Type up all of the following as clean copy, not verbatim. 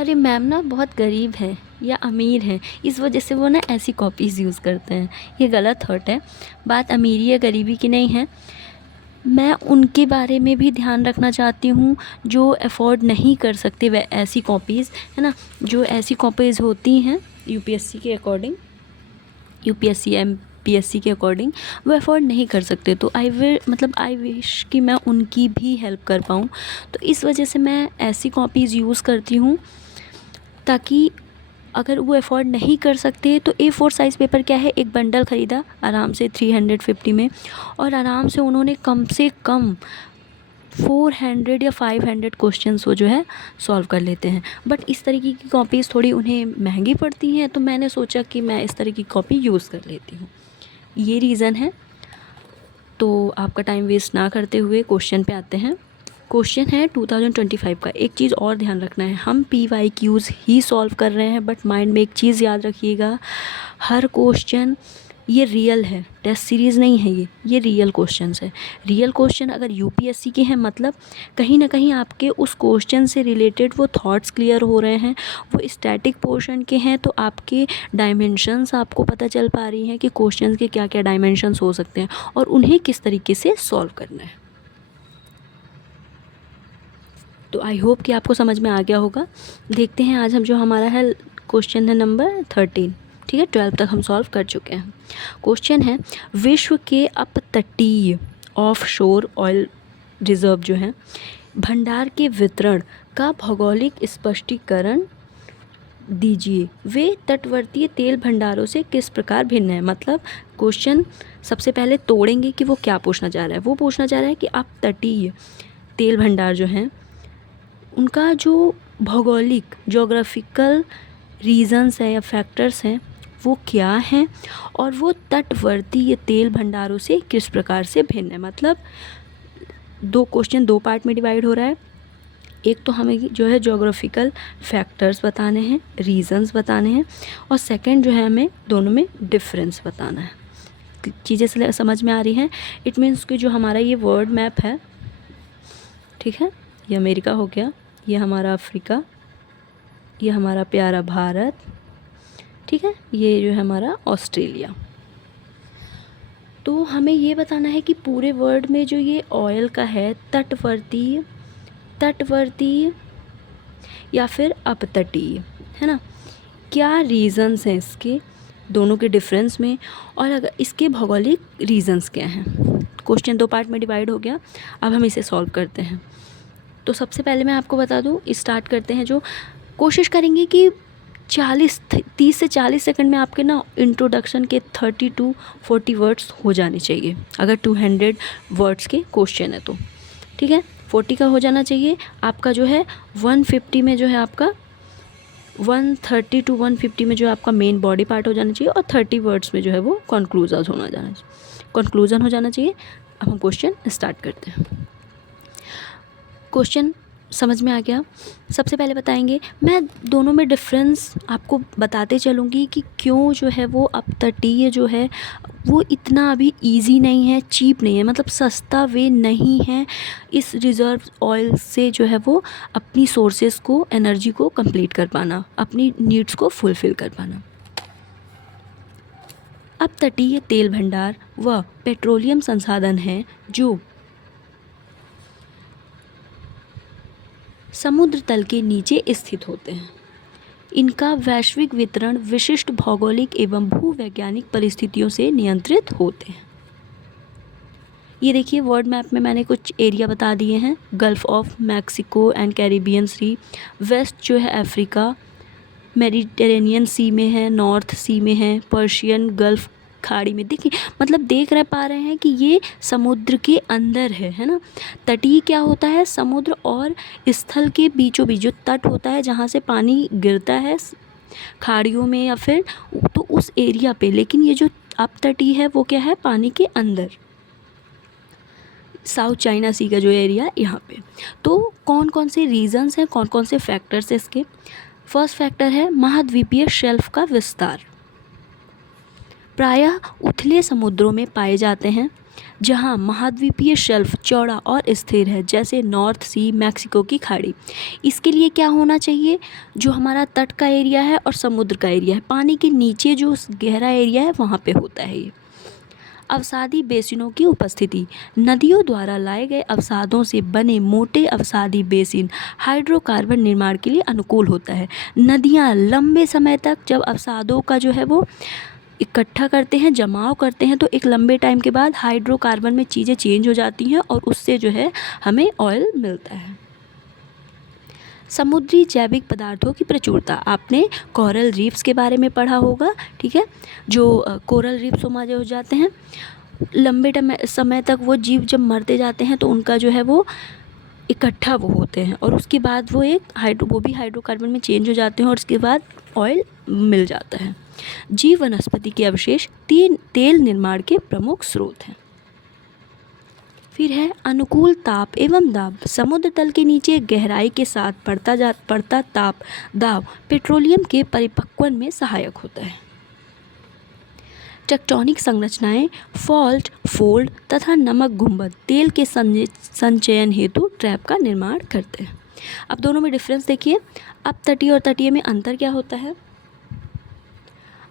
अरे मैम ना बहुत गरीब है या अमीर है, इस वजह से वो ना ऐसी कॉपीज़ यूज़ करते हैं। ये गलत थॉट है। बात अमीरी या गरीबी की नहीं है। मैं उनके बारे में भी ध्यान रखना चाहती हूँ जो अफोर्ड नहीं कर सकते वह ऐसी कॉपीज़, है ना, जो ऐसी कॉपीज़ होती हैं यूपीएससी के अकॉर्डिंग, यूपीएससी एमपीएससी के अकॉर्डिंग वो अफोर्ड नहीं कर सकते। तो आई विश कि मैं उनकी भी हेल्प कर पाऊँ। तो इस वजह से मैं ऐसी कॉपीज़ यूज़ करती हूँ ताकि अगर वो अफोर्ड नहीं कर सकते तो A4 साइज़ पेपर क्या है, एक बंडल ख़रीदा आराम से 350 में, और आराम से उन्होंने कम से कम 400 या 500 क्वेश्चंस वो जो है सॉल्व कर लेते हैं। बट इस तरीके की कॉपीज़ थोड़ी उन्हें महंगी पड़ती हैं, तो मैंने सोचा कि मैं इस तरह की कॉपी यूज़ कर लेती हूँ। ये रीज़न है। तो आपका टाइम वेस्ट ना करते हुए क्वेश्चन पे आते हैं। क्वेश्चन है 2025 का। एक चीज़ और ध्यान रखना है, हम PYQs ही सॉल्व कर रहे हैं, बट माइंड में एक चीज़ याद रखिएगा, हर क्वेश्चन ये रियल है, टेस्ट सीरीज़ नहीं है, ये रियल क्वेश्चंस है। रियल क्वेश्चन अगर यूपीएससी के हैं मतलब कहीं ना कहीं आपके उस क्वेश्चन से रिलेटेड वो थॉट्स क्लियर हो रहे हैं, वो स्टैटिक पोर्शन के हैं, तो आपके डायमेंशंस आपको पता चल पा रही हैं कि क्वेश्चंस के क्या क्या डायमेंशंस हो सकते हैं और उन्हें किस तरीके से सॉल्व करना है। तो आई होप कि आपको समझ में आ गया होगा। देखते हैं आज हम जो हमारा है क्वेश्चन है नंबर 13। ठीक है, 12 तक हम सॉल्व कर चुके हैं। क्वेश्चन है, विश्व के अपतटीय ऑफ शोर ऑयल रिजर्व जो है भंडार के वितरण का भौगोलिक स्पष्टीकरण दीजिए। वे तटवर्तीय तेल भंडारों से किस प्रकार भिन्न है। मतलब क्वेश्चन सबसे पहले तोड़ेंगे कि वो क्या पूछना चाह रहा है। वो पूछना चाह रहा है कि अपतटीय तेल भंडार जो हैं उनका जो भौगोलिक जोग्राफिकल रीजंस हैं या फैक्टर्स हैं वो क्या हैं, और वो तटवर्तीय तेल भंडारों से किस प्रकार से भिन्न है। मतलब दो क्वेश्चन दो पार्ट में डिवाइड हो रहा है। एक तो हमें जो है जोग्राफिकल फैक्टर्स बताने हैं, रीजंस बताने हैं, और सेकंड जो है हमें दोनों में डिफरेंस बताना है। चीज़ें समझ में आ रही हैं। इट मीन्स कि जो हमारा ये वर्ल्ड मैप है, ठीक है, ये अमेरिका हो गया, ये हमारा अफ्रीका, ये हमारा प्यारा भारत, ठीक है, ये जो है हमारा ऑस्ट्रेलिया। तो हमें ये बताना है कि पूरे वर्ल्ड में जो ये ऑयल का है तटवर्तीय या फिर अपतटीय, है ना, क्या रीज़न्स हैं इसके दोनों के डिफरेंस में, और अगर इसके भौगोलिक रीजंस क्या हैं। क्वेश्चन दो पार्ट में डिवाइड हो गया। अब हम इसे सॉल्व करते हैं। तो सबसे पहले मैं आपको बता दूं, स्टार्ट करते हैं। जो कोशिश करेंगे कि 30 से 40 सेकंड में आपके ना इंट्रोडक्शन के 30 to 40 वर्ड्स हो जाने चाहिए, अगर 200 वर्ड्स के क्वेश्चन है तो। ठीक है, 40 का हो जाना चाहिए आपका। जो है 150 में जो है आपका 130 to 150 में जो है आपका मेन बॉडी पार्ट हो जाना चाहिए, और 30 वर्ड्स में जो है वो कंक्लूजन हो जाना चाहिए। अब हम क्वेश्चन स्टार्ट करते हैं। क्वेश्चन समझ में आ गया। सबसे पहले बताएंगे, मैं दोनों में डिफरेंस आपको बताते चलूँगी कि क्यों जो है वो अपतटीय जो है वो इतना अभी इजी नहीं है, चीप नहीं है, मतलब सस्ता वे नहीं है इस रिज़र्व ऑयल से जो है वो अपनी सोर्सेस को, एनर्जी को कंप्लीट कर पाना, अपनी नीड्स को फुलफ़िल कर पाना। अपतटीय तेल भंडार व पेट्रोलियम संसाधन हैं जो समुद्र तल के नीचे स्थित होते हैं। इनका वैश्विक वितरण विशिष्ट भौगोलिक एवं भूवैज्ञानिक परिस्थितियों से नियंत्रित होते हैं। ये देखिए वर्ल्ड मैप में मैंने कुछ एरिया बता दिए हैं। Gulf of Mexico and Caribbean Sea, West जो है अफ्रीका, मेडिटेरेनियन सी में है, नॉर्थ सी में है, पर्शियन गल्फ़ खाड़ी में। देखिए मतलब देख रह पा रहे हैं कि ये समुद्र के अंदर है ना। तटीय क्या होता है, समुद्र और स्थल के बीचों बीच जो तट होता है जहाँ से पानी गिरता है खाड़ियों में या फिर तो उस एरिया पे। लेकिन ये जो अपतटीय है वो क्या है, पानी के अंदर, साउथ चाइना सी का जो एरिया यहाँ पे। तो कौन कौन से रीजंस हैं, कौन कौन से फैक्टर्स हैं इसके। फर्स्ट फैक्टर है महाद्वीपीय शेल्फ का विस्तार, प्रायः उथले समुद्रों में पाए जाते हैं। जहां महाद्वीपीय शेल्फ चौड़ा और स्थिर है, जैसे नॉर्थ सी, मैक्सिको की खाड़ी। इसके लिए क्या होना चाहिए, जो हमारा तट का एरिया है और समुद्र का एरिया है, पानी के नीचे जो गहरा एरिया है वहाँ पे होता है ये। अवसादी बेसिनों की उपस्थिति, नदियों द्वारा लाए गए अवसादों से बने मोटे अवसादी बेसिन हाइड्रोकार्बन निर्माण के लिए अनुकूल होता है। नदियाँ लंबे समय तक जब अवसादों का जो है वो इकट्ठा करते हैं, जमाव करते हैं, तो एक लंबे टाइम के बाद हाइड्रोकार्बन में चीज़ें चेंज हो जाती हैं और उससे जो है हमें ऑयल मिलता है। समुद्री जैविक पदार्थों की प्रचुरता, आपने कोरल रीफ्स के बारे में पढ़ा होगा, ठीक है। जो कोरल रीफ्स हमारे हो जाते हैं, लंबे समय तक वो जीव जब मरते जाते हैं तो उनका जो है वो इकट्ठा वो होते हैं और उसके बाद वो वो भी हाइड्रोकार्बन में चेंज हो जाते हैं और उसके बाद ऑयल मिल जाता है। जीव वनस्पति के अवशेष तेल निर्माण के प्रमुख स्रोत हैं। फिर है अनुकूल ताप एवं दाब, समुद्र तल के नीचे गहराई के साथ पड़ता ताप दाब पेट्रोलियम के परिपक्वन में सहायक होता है। टेक्टोनिक संरचनाएं फॉल्ट, फोल्ड तथा नमक गुंबद तेल के संचयन हेतु ट्रैप का निर्माण करते हैं। अब दोनों में डिफरेंस देखिए। अब तटीय और तटीय में अंतर क्या होता है।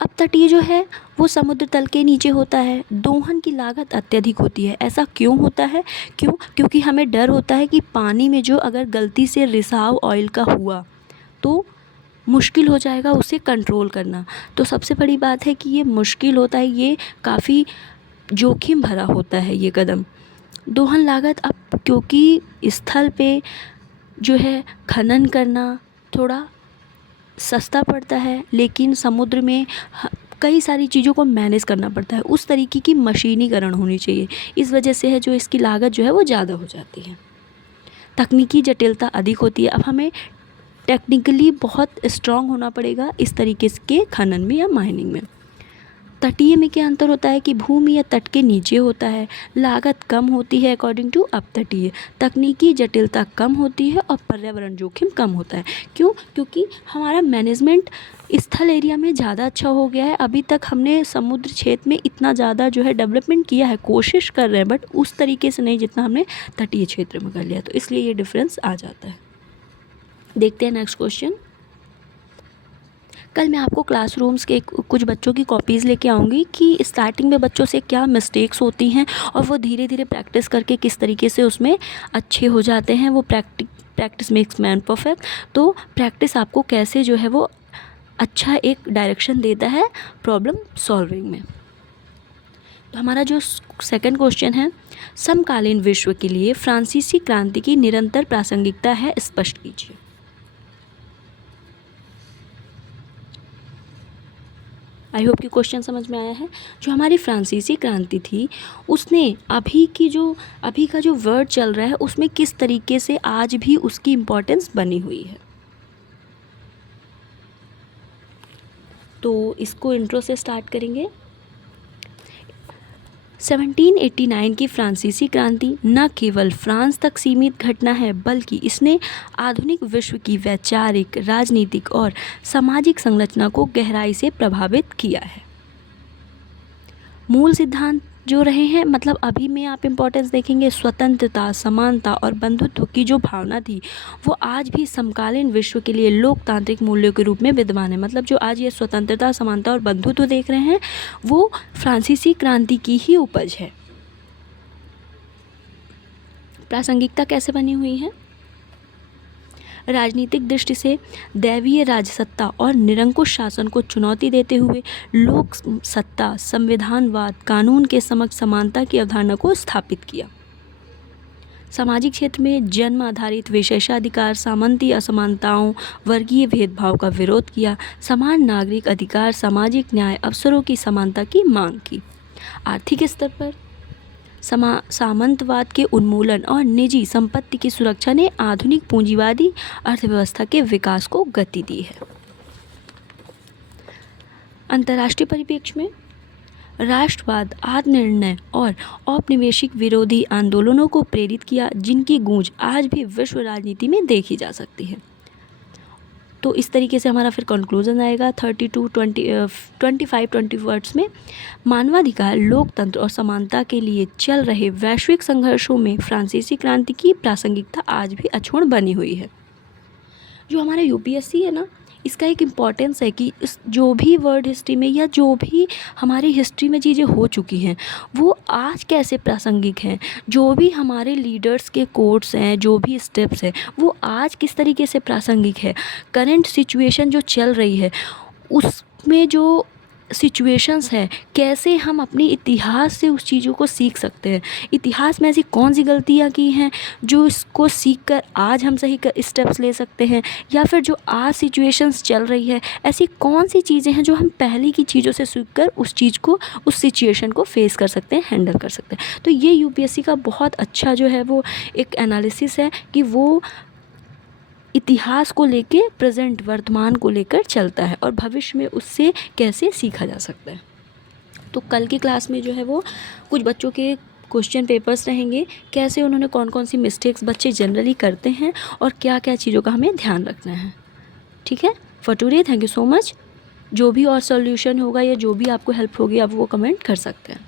अब तटीय जो है वो समुद्र तल के नीचे होता है, दोहन की लागत अत्यधिक होती है। ऐसा क्यों होता है, क्योंकि हमें डर होता है कि पानी में जो अगर गलती से रिसाव ऑयल का हुआ तो मुश्किल हो जाएगा उसे कंट्रोल करना। तो सबसे बड़ी बात है कि ये मुश्किल होता है, ये काफ़ी जोखिम भरा होता है ये कदम। दोहन लागत, अब क्योंकि स्थल पे जो है खनन करना थोड़ा सस्ता पड़ता है, लेकिन समुद्र में कई सारी चीज़ों को मैनेज करना पड़ता है, उस तरीके की मशीनीकरण होनी चाहिए। इस वजह से है जो इसकी लागत जो है वो ज़्यादा हो जाती है। तकनीकी जटिलता अधिक होती है। अब हमें टेक्निकली बहुत स्ट्रांग होना पड़ेगा इस तरीके के खनन में या माइनिंग में। तटीय में क्या अंतर होता है कि भूमि या तट के नीचे होता है, लागत कम होती है अकॉर्डिंग टू अपतटीय, तकनीकी जटिलता कम होती है और पर्यावरण जोखिम कम होता है। क्यों, क्योंकि हमारा मैनेजमेंट स्थल एरिया में ज़्यादा अच्छा हो गया है। अभी तक हमने समुद्र क्षेत्र में इतना ज़्यादा जो है डेवलपमेंट किया है, कोशिश कर रहे हैं, बट उस तरीके से नहीं जितना हमने तटीय क्षेत्र में कर लिया, तो इसलिए ये डिफरेंस आ जाता है। देखते हैं नेक्स्ट क्वेश्चन। कल मैं आपको क्लासरूम्स के कुछ बच्चों की कॉपीज़ लेके आऊँगी कि स्टार्टिंग में बच्चों से क्या मिस्टेक्स होती हैं और वो धीरे धीरे प्रैक्टिस करके किस तरीके से उसमें अच्छे हो जाते हैं। वो प्रैक्टिस मेक्स मैन परफेक्ट। तो प्रैक्टिस आपको कैसे जो है वो अच्छा एक डायरेक्शन देता है प्रॉब्लम सॉल्विंग में। तो हमारा जो सेकंड क्वेश्चन है, समकालीन विश्व के लिए फ्रांसीसी क्रांति की निरंतर प्रासंगिकता है, स्पष्ट कीजिए। आई होप कि क्वेश्चन समझ में आया है। जो हमारी फ्रांसीसी क्रांति थी उसने अभी का जो वर्ड चल रहा है उसमें किस तरीके से आज भी उसकी इम्पोर्टेंस बनी हुई है। तो इसको इंट्रो से स्टार्ट करेंगे। 1789 की फ्रांसीसी क्रांति न केवल फ्रांस तक सीमित घटना है, बल्कि इसने आधुनिक विश्व की वैचारिक, राजनीतिक और सामाजिक संरचना को गहराई से प्रभावित किया है। मूल सिद्धांत जो रहे हैं, मतलब अभी में आप इम्पोर्टेंस देखेंगे, स्वतंत्रता, समानता और बंधुत्व की जो भावना थी वो आज भी समकालीन विश्व के लिए लोकतांत्रिक मूल्यों के रूप में विद्यमान है। मतलब जो आज ये स्वतंत्रता, समानता और बंधुत्व देख रहे हैं वो फ्रांसीसी क्रांति की ही उपज है। प्रासंगिकता कैसे बनी हुई है। राजनीतिक दृष्टि से दैवीय राजसत्ता और निरंकुश शासन को चुनौती देते हुए लोक सत्ता, संविधानवाद, कानून के समक्ष समानता की अवधारणा को स्थापित किया। सामाजिक क्षेत्र में जन्म आधारित विशेषाधिकार, सामंती असमानताओं, वर्गीय भेदभाव का विरोध किया। समान नागरिक अधिकार, सामाजिक न्याय, अवसरों की समानता की मांग की। आर्थिक स्तर पर सामंतवाद के उन्मूलन और निजी संपत्ति की सुरक्षा ने आधुनिक पूंजीवादी अर्थव्यवस्था के विकास को गति दी है। अंतर्राष्ट्रीय परिप्रेक्ष्य में राष्ट्रवाद, आत्मनिर्णय और औपनिवेशिक विरोधी आंदोलनों को प्रेरित किया, जिनकी गूंज आज भी विश्व राजनीति में देखी जा सकती है। तो इस तरीके से हमारा फिर कंक्लूजन आएगा 25-20 वर्ड्स में। मानवाधिकार, लोकतंत्र और समानता के लिए चल रहे वैश्विक संघर्षों में फ्रांसीसी क्रांति की प्रासंगिकता आज भी अक्षुण्ण बनी हुई है। जो हमारा यूपीएससी है ना, इसका एक इम्पॉर्टेंस है कि इस जो भी वर्ल्ड हिस्ट्री में या जो भी हमारी हिस्ट्री में चीज़ें हो चुकी हैं वो आज कैसे प्रासंगिक हैं, जो भी हमारे लीडर्स के कोट्स हैं, जो भी स्टेप्स हैं वो आज किस तरीके से प्रासंगिक है, करंट सिचुएशन जो चल रही है उसमें जो सिचुएशंस है कैसे हम अपने इतिहास से उस चीज़ों को सीख सकते हैं, इतिहास में ऐसी कौन सी गलतियाँ की हैं जो इसको सीख कर आज हम सही स्टेप्स ले सकते हैं, या फिर जो आज सिचुएशंस चल रही है ऐसी कौन सी चीज़ें हैं जो हम पहले की चीज़ों से सीख कर उस चीज़ को, उस सिचुएशन को फेस कर सकते हैं, हैंडल कर सकते हैं। तो ये यूपीएससी का बहुत अच्छा जो है वो एक एनालिसिस है कि वो इतिहास को लेके प्रेजेंट, वर्तमान को लेकर चलता है और भविष्य में उससे कैसे सीखा जा सकता है। तो कल की क्लास में जो है वो कुछ बच्चों के क्वेश्चन पेपर्स रहेंगे, कैसे उन्होंने कौन कौन सी मिस्टेक्स बच्चे जनरली करते हैं और क्या क्या चीज़ों का हमें ध्यान रखना है। ठीक है, for today thank you so much. जो भी और सॉल्यूशन होगा या जो भी आपको हेल्प होगी आप वो कमेंट कर सकते हैं।